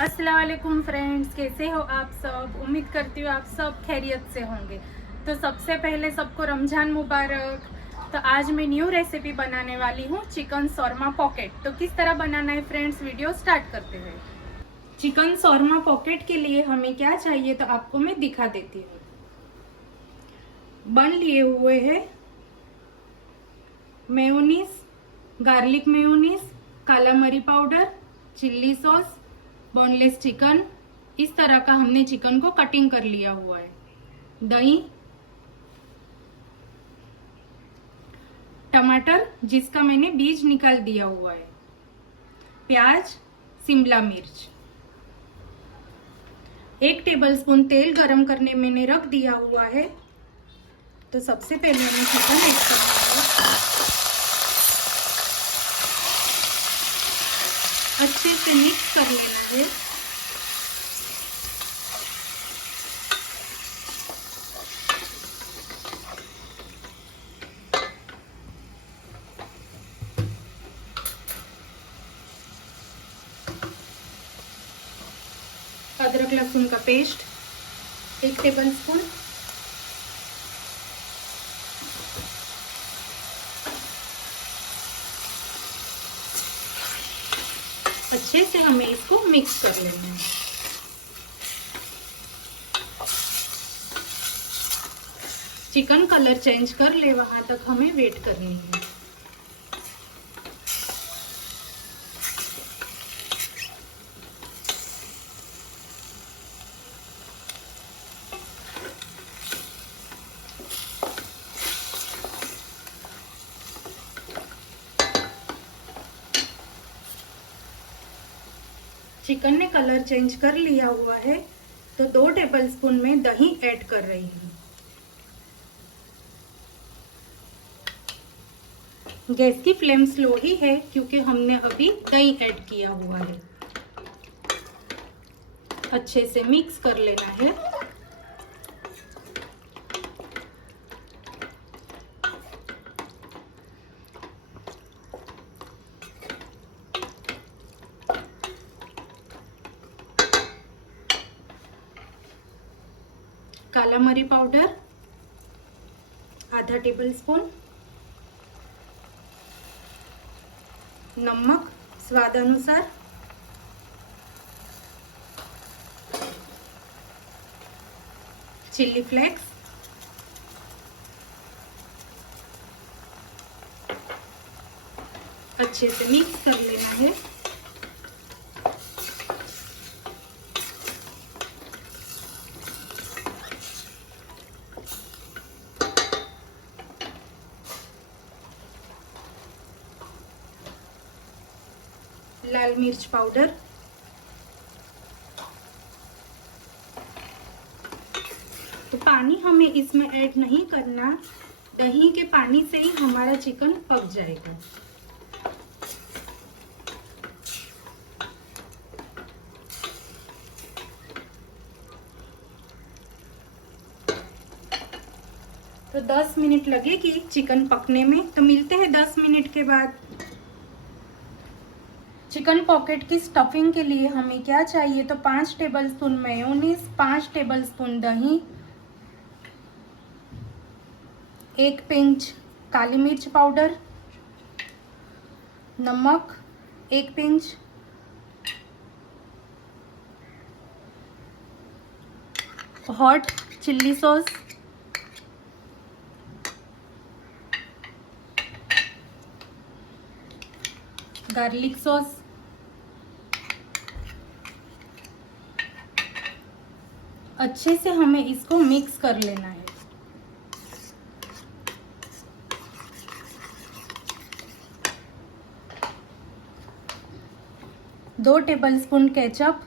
अस्सलाम वालेकुम फ्रेंड्स, कैसे हो आप सब। उम्मीद करती हूँ आप सब खैरियत से होंगे। तो सबसे पहले सबको रमज़ान मुबारक। तो आज मैं न्यू रेसिपी बनाने वाली हूँ, चिकन शौरमा पॉकेट। तो किस तरह बनाना है फ्रेंड्स, वीडियो स्टार्ट करते हैं। चिकन शौरमा पॉकेट के लिए हमें क्या चाहिए तो आपको मैं दिखा देती हूँ। बन लिए हुए हैं मेयोनीज, गार्लिक मेयोनीज, काला मरी powder, chilli sauce, boneless chicken. इस तरह का हमने चिकन को कटिंग कर लिया हुआ है। दही, टमाटर जिसका मैंने बीज निकाल दिया हुआ है, प्याज, शिमला मिर्च। 1 टेबलस्पून तेल गरम करने मैंने रख दिया हुआ है। तो सबसे पहले मैं चिकन ऐड करती हूँ। अच्छे से मिक्स कर लेना है। अदरक लहसुन का पेस्ट 1 टेबलस्पून, अच्छे से हमें इसको मिक्स कर लेना है। चिकन कलर चेंज कर ले वहां तक हमें वेट करनी है। चिकन ने कलर चेंज कर लिया हुआ है तो 2 टेबलस्पून में दही ऐड कर रही हूँ। गैस की फ्लेम स्लो ही है क्योंकि हमने अभी दही ऐड किया हुआ है। अच्छे से मिक्स कर लेना है। काला मरी पाउडर आधा टेबलस्पून, नमक स्वाद अनुसार, चिल्ली फ्लेक्स, अच्छे से मिक्स कर लेना है। लाल मिर्च पाउडर, तो पानी हमें इसमें ऐड नहीं करना, दही के पानी से ही हमारा चिकन पक जाएगा। तो 10 मिनट लगेगी चिकन पकने में। तो मिलते हैं 10 मिनट के बाद। चिकन पॉकेट की स्टफिंग के लिए हमें क्या चाहिए तो 5 टेबलस्पून मेयोनीज, 5 टेबलस्पून दही, 1 पिंच काली मिर्च पाउडर, नमक 1 pinch, hot chilli sauce, garlic sauce, अच्छे से हमें इसको मिक्स कर लेना है। दो टेबलस्पून केचप,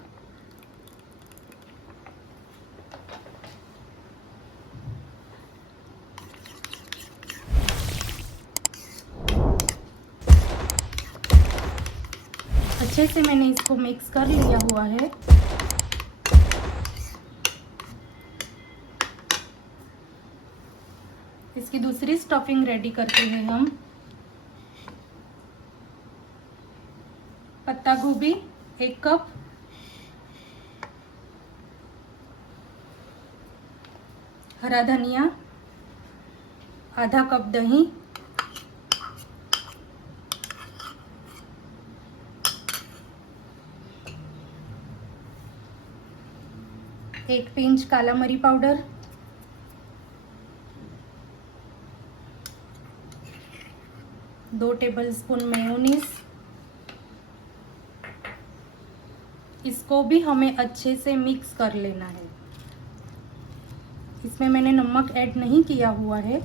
अच्छे से मैंने इसको मिक्स कर लिया हुआ है। इसकी दूसरी स्टफिंग रेडी करते हैं हम। पत्ता गोभी 1 कप, हरा धनिया, आधा कप दही, एक पिंच काला मरी पाउडर, दो टेबलस्पून मेयोनीज। इसको भी हमें अच्छे से मिक्स कर लेना है। इसमें मैंने नमक ऐड नहीं किया हुआ है।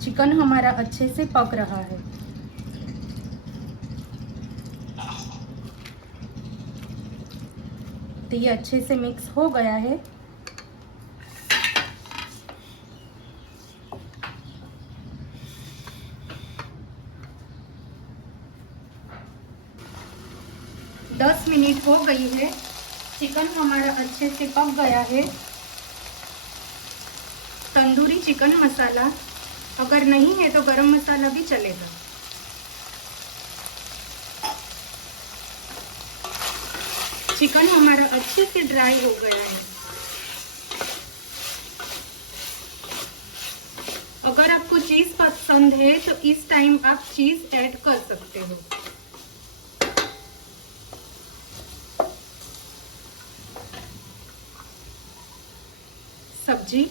चिकन हमारा अच्छे से पक रहा है। तो ये अच्छे से मिक्स हो गया है। दस मिनट हो गई है। चिकन हमारा अच्छे से पक गया है। तंदूरी चिकन मसाला, अगर नहीं है तो गरम मसाला भी चलेगा। चिकन हमारा अच्छे से ड्राई हो गया है। अगर आपको चीज़ पसंद है तो इस टाइम आप चीज़ ऐड कर सकते हो। सब्जी,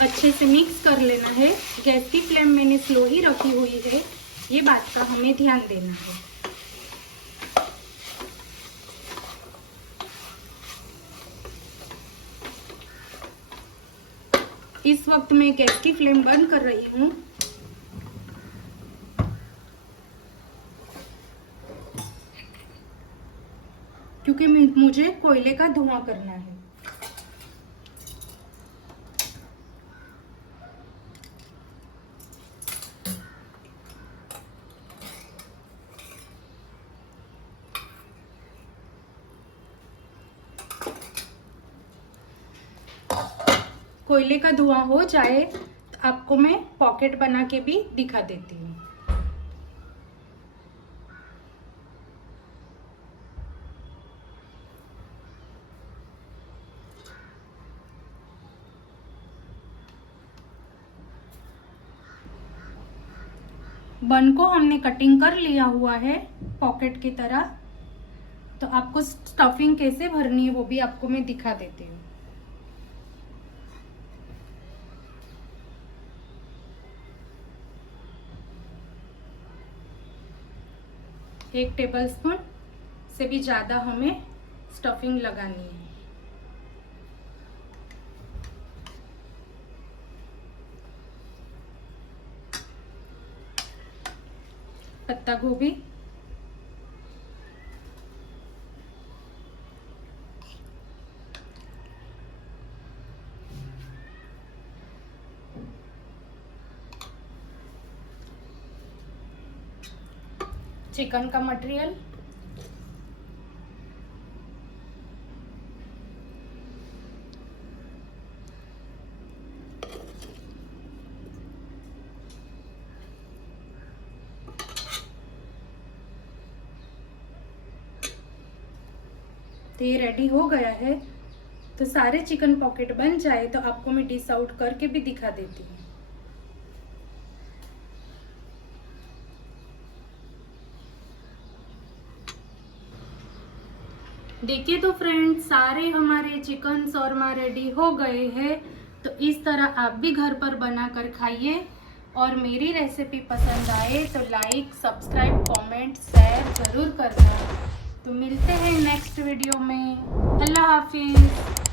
अच्छे से मिक्स कर लेना है। गैस की फ्लेम मैंने स्लो ही रखी हुई है, ये बात का हमें ध्यान देना है। इस वक्त मैं गैस की फ्लेम बंद कर रही हूँ। क्योंकि मुझे कोयले का धुआं करना है। कोयले का धुआं हो जाए तो आपको मैं पॉकेट बना के भी दिखा देती हूँ। बन को हमने कटिंग कर लिया हुआ है पॉकेट की तरह। तो आपको स्टफिंग कैसे भरनी है वो भी आपको मैं दिखा देती हूँ। एक टेबलस्पून से भी ज़्यादा हमें स्टफिंग लगानी है। पत्ता गोभी, चिकन का मटेरियल, तो ये रेडी हो गया है। तो सारे चिकन पॉकेट बन जाए तो आपको मैं डिश आउट करके भी दिखा देती हूँ। देखिए तो फ्रेंड्स, सारे हमारे चिकन शौरमा रेडी हो गए हैं। तो इस तरह आप भी घर पर बनाकर खाइए। और मेरी रेसिपी पसंद आए तो लाइक, सब्सक्राइब, कमेंट, शेयर ज़रूर करना। तो मिलते हैं नेक्स्ट वीडियो में। अल्लाह हाफिज़।